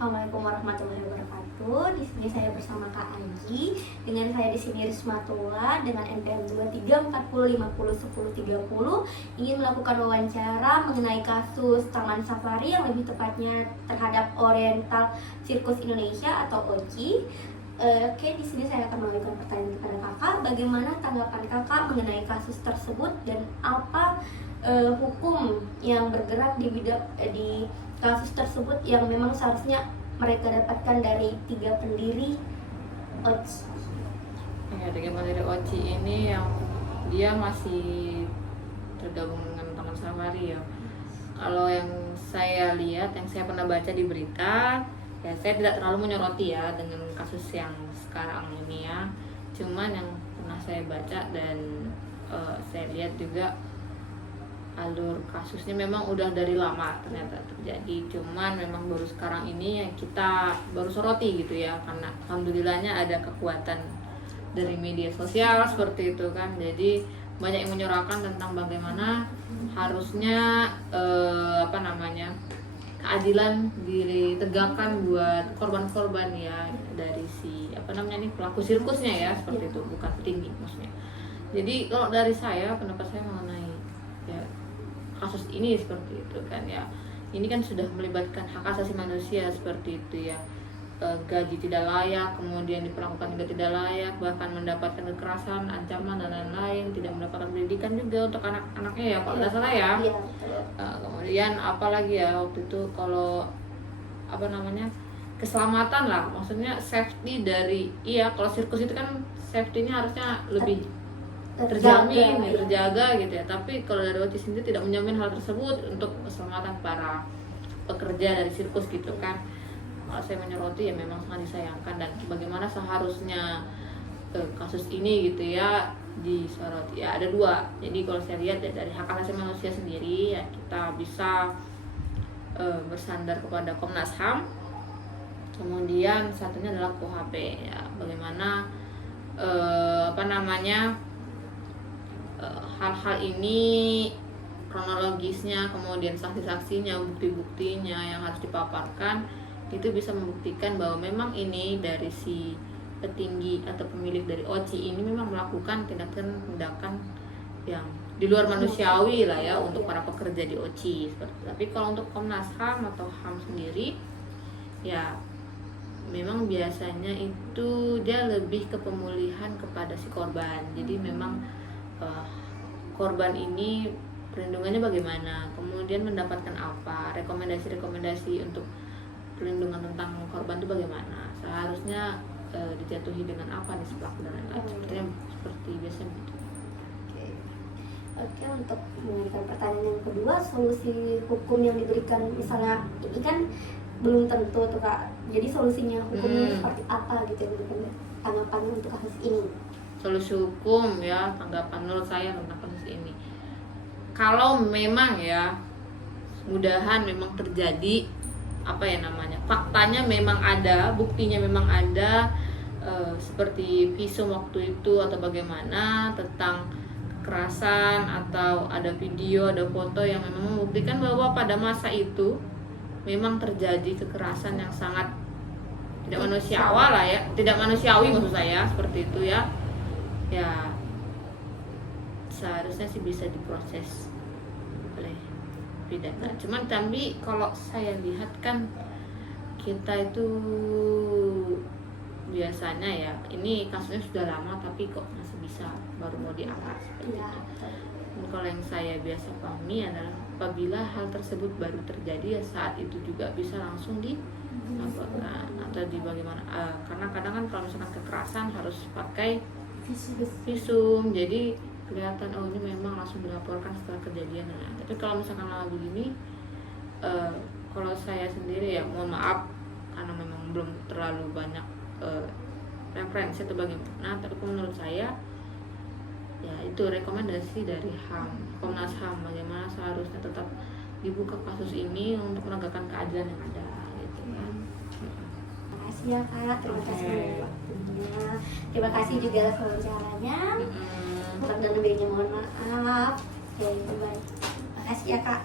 Assalamualaikum warahmatullahi wabarakatuh. Di sini saya bersama Kak Aji. Dengan saya di sini Rismatullah dengan NPM 2340501030 ingin melakukan wawancara mengenai kasus Taman Safari yang lebih tepatnya terhadap Oriental Circus Indonesia atau OCI. Oke, di sini saya akan memberikan pertanyaan kepada Kakak. Bagaimana tanggapan Kakak mengenai kasus tersebut dan apa hukum yang bergerak di bidang di kasus tersebut yang memang seharusnya mereka dapatkan dari 3 pendiri OCI. Ya, 3 pendiri OCI ini yang dia masih tergabung dengan Taman Safari ya. Kalau yang saya lihat, yang saya pernah baca di berita, ya saya tidak terlalu menyoroti ya dengan kasus yang sekarang ini ya. Cuman yang pernah saya baca dan saya lihat juga alur kasusnya memang udah dari lama ternyata terjadi, cuman memang baru sekarang ini yang kita baru soroti gitu ya, karena alhamdulillahnya ada kekuatan dari media sosial seperti itu kan. Jadi banyak yang menyorakan tentang bagaimana harusnya keadilan ditegakkan buat korban-korban ya dari si pelaku sirkusnya ya, seperti itu, bukan petinggi maksudnya. Jadi kalau dari saya, pendapat saya mengenai ya kasus ini seperti itu kan ya, ini kan sudah melibatkan hak asasi manusia seperti itu ya. Gaji tidak layak, kemudian diperlakukan juga tidak layak, bahkan mendapatkan kekerasan, ancaman dan lain-lain, tidak mendapatkan pendidikan juga untuk anak-anaknya ya kalau tidak salah ya. Kemudian apalagi ya waktu itu, kalau keselamatan lah, maksudnya safety dari kalau sirkus itu kan safety-nya harusnya lebih terjaga gitu ya. Tapi kalau dari OCI sendiri tidak menjamin hal tersebut untuk keselamatan para pekerja dari sirkus gitu kan. Kalau saya menyoroti ya memang sangat disayangkan, dan bagaimana seharusnya kasus ini gitu ya disoroti ya. Ada 2. Jadi kalau saya lihat dari hak asasi manusia sendiri ya, kita bisa bersandar kepada Komnas HAM. Kemudian satunya adalah KUHP ya, bagaimana hal-hal ini kronologisnya, kemudian saksi-saksinya, bukti-buktinya yang harus dipaparkan, itu bisa membuktikan bahwa memang ini dari si petinggi atau pemilik dari OCI ini memang melakukan tindakan yang di luar manusiawi lah ya untuk para pekerja di OCI seperti itu. Tapi kalau untuk Komnas HAM atau HAM sendiri ya memang biasanya itu dia lebih ke pemulihan kepada si korban. Jadi memang korban ini perlindungannya bagaimana, kemudian mendapatkan apa, rekomendasi untuk perlindungan tentang korban itu bagaimana, seharusnya dijatuhi dengan apa nih pelaku dan lain-lain. Seperti biasanya gitu. Oke, untuk memberikan pertanyaan yang kedua, solusi hukum yang diberikan misalnya ini kan belum tentu tuh Kak. Jadi solusinya hukumnya seperti apa gitu, tanggapan untuk kasus ini? Solusi hukum ya, tanggapan menurut saya tentang kasus ini, kalau memang ya mudahan memang terjadi faktanya memang ada, buktinya memang ada, seperti visum waktu itu atau bagaimana tentang kekerasan, atau ada video, ada foto yang memang membuktikan bahwa pada masa itu memang terjadi kekerasan yang sangat tidak manusiawi lah ya, tidak manusiawi maksud saya, seperti itu ya. Ya seharusnya sih bisa diproses oleh pidana. Cuman tapi kalau saya lihat kan kita itu biasanya ya, ini kasusnya sudah lama tapi kok masih bisa baru mau diangkat seperti itu. Dan kalau yang saya biasa pahami adalah apabila hal tersebut baru terjadi ya saat itu juga bisa langsung dilaporkan atau di bagaimana, karena kadang kan kalau misalkan kekerasan harus pakai visum, jadi kelihatan oh ini memang langsung dilaporkan setelah kejadian. Tapi kalau misalkan hal begini, kalau saya sendiri ya mohon maaf karena memang belum terlalu banyak referensi atau bagaimana, tapi menurut saya ya itu rekomendasi dari HAM, Komnas HAM, bagaimana seharusnya tetap dibuka kasus ini untuk menegakkan keadilan yang ada gitu kan. Terima kasih ya Kak, terima kasih waktunya, terima kasih juga wawancaranya. Kurang dan lebihnya mohon maaf. Oke, baik. Terima kasih ya Kak.